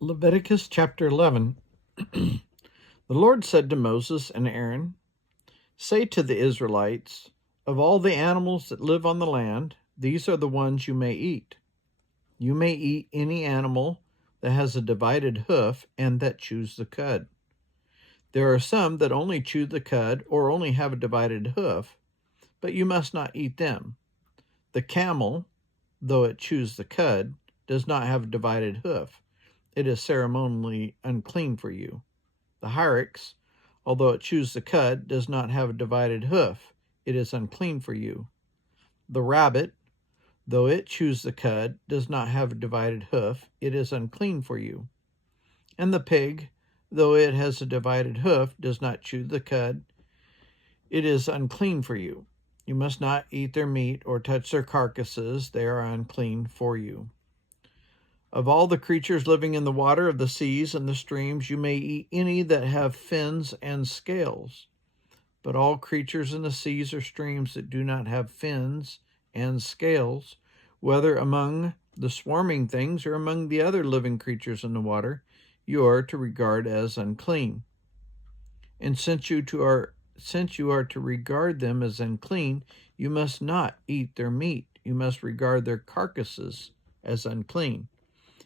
Leviticus chapter 11. The Lord said to Moses and Aaron, "Say to the Israelites, of all the animals that live on the land, these are the ones you may eat. You may eat any animal that has a divided hoof and that chews the cud. There are some that only chew the cud or only have a divided hoof, but you must not eat them. The camel, though it chews the cud, does not have a divided hoof. It is ceremonially unclean for you. The hyrax, although it chews the cud, does not have a divided hoof. It is unclean for you. The rabbit, though it chews the cud, does not have a divided hoof. It is unclean for you. And the pig, though it has a divided hoof, does not chew the cud. It is unclean for you. You must not eat their meat or touch their carcasses. They are unclean for you. Of all the creatures living in the water of the seas and the streams, you may eat any that have fins and scales. But all creatures in the seas or streams that do not have fins and scales, whether among the swarming things or among the other living creatures in the water, you are to regard as unclean. And since you are to regard them as unclean, you must not eat their meat. You must regard their carcasses as unclean.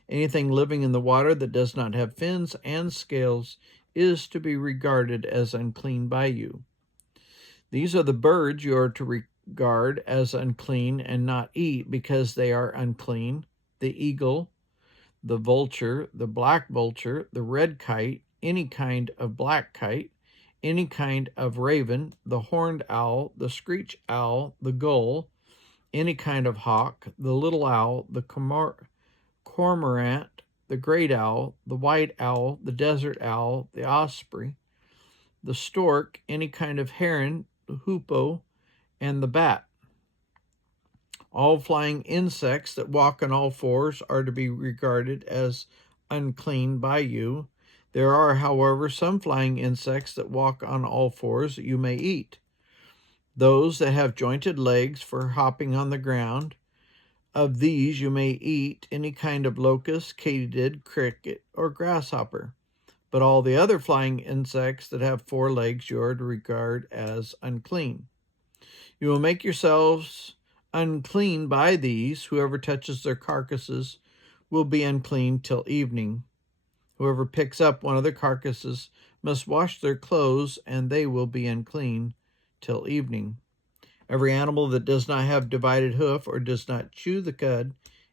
Anything living in the water that does not have fins and scales is to be regarded as unclean by you. These are the birds you are to regard as unclean and not eat because they are unclean: the eagle, the vulture, the black vulture, the red kite, any kind of black kite, any kind of raven, the horned owl, the screech owl, the gull, any kind of hawk, the little owl, the cormorant, the great owl, the white owl, the desert owl, the osprey, the stork, any kind of heron, the hoopoe, and the bat. All flying insects that walk on all fours are to be regarded as unclean by you. There are, however, some flying insects that walk on all fours that you may eat. Those that have jointed legs for hopping on the ground, of these you may eat any kind of locust, katydid, cricket, or grasshopper. But all the other flying insects that have 4 legs you are to regard as unclean. You will make yourselves unclean by these. Whoever touches their carcasses will be unclean till evening. Whoever picks up one of their carcasses must wash their clothes, and they will be unclean till evening. Every animal that does not have divided hoof or does not chew the cud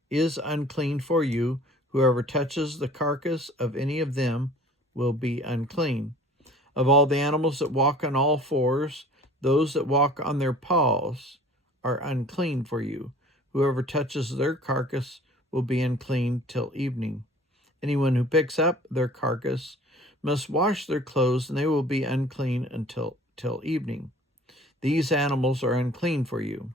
is unclean for you. Whoever touches the carcass of any of them will be unclean. Of all the animals that walk on all fours, those that walk on their paws are unclean for you. Whoever touches their carcass will be unclean till evening. Anyone who picks up their carcass must wash their clothes, and they will be unclean till evening. These animals are unclean for you.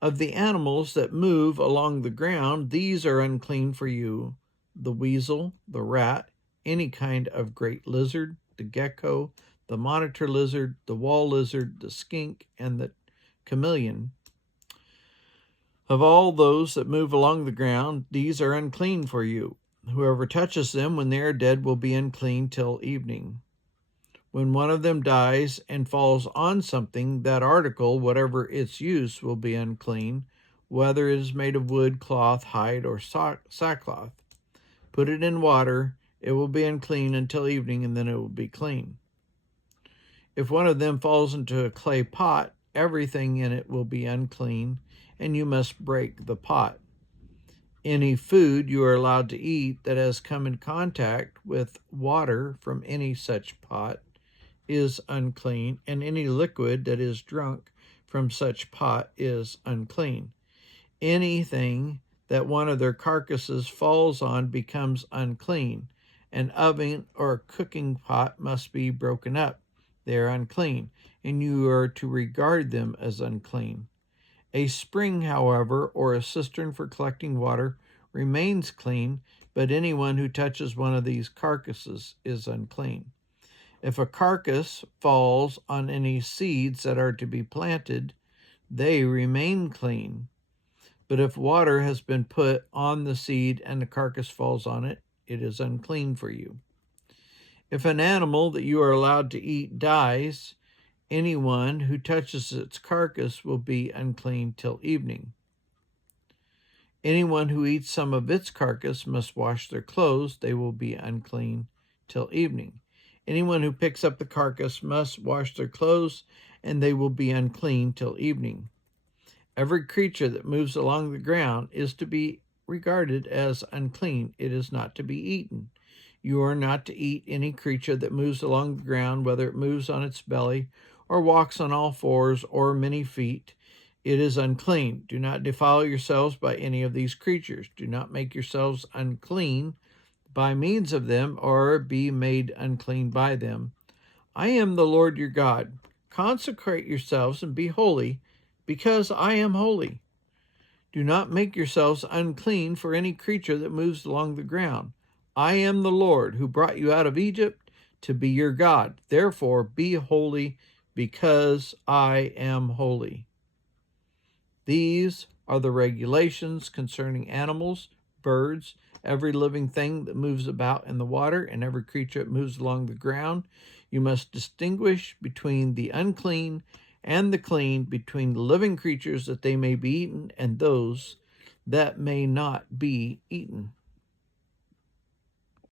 Of the animals that move along the ground, these are unclean for you: the weasel, the rat, any kind of great lizard, the gecko, the monitor lizard, the wall lizard, the skink, and the chameleon. Of all those that move along the ground, these are unclean for you. Whoever touches them when they are dead will be unclean till evening. When one of them dies and falls on something, that article, whatever its use, will be unclean, whether it is made of wood, cloth, hide, or sackcloth. Put it in water, it will be unclean until evening, and then it will be clean. If one of them falls into a clay pot, everything in it will be unclean, and you must break the pot. Any food you are allowed to eat that has come in contact with water from any such pot is unclean, and any liquid that is drunk from such pot is unclean. Anything that one of their carcasses falls on becomes unclean. An oven or cooking pot must be broken up. They are unclean, and you are to regard them as unclean. A spring, however, or a cistern for collecting water remains clean, but anyone who touches one of these carcasses is unclean. If a carcass falls on any seeds that are to be planted, they remain clean. But if water has been put on the seed and the carcass falls on it, It is unclean for you. If an animal that you are allowed to eat dies, anyone who touches its carcass will be unclean till evening. Anyone who eats some of its carcass must wash their clothes. They will be unclean till evening. Anyone who picks up the carcass must wash their clothes, and they will be unclean till evening. Every creature that moves along the ground is to be regarded as unclean. It is not to be eaten. You are not to eat any creature that moves along the ground, whether it moves on its belly, or walks on all fours, or many feet. It is unclean. Do not defile yourselves by any of these creatures. Do not make yourselves unclean by means of them, or be made unclean by them. I am the Lord your God. Consecrate yourselves and be holy, because I am holy. Do not make yourselves unclean for any creature that moves along the ground. I am the Lord who brought you out of Egypt to be your God. Therefore, be holy, because I am holy. These are the regulations concerning animals, birds, every living thing that moves about in the water, and every creature that moves along the ground. You must distinguish between the unclean and the clean, between the living creatures that they may be eaten and those that may not be eaten.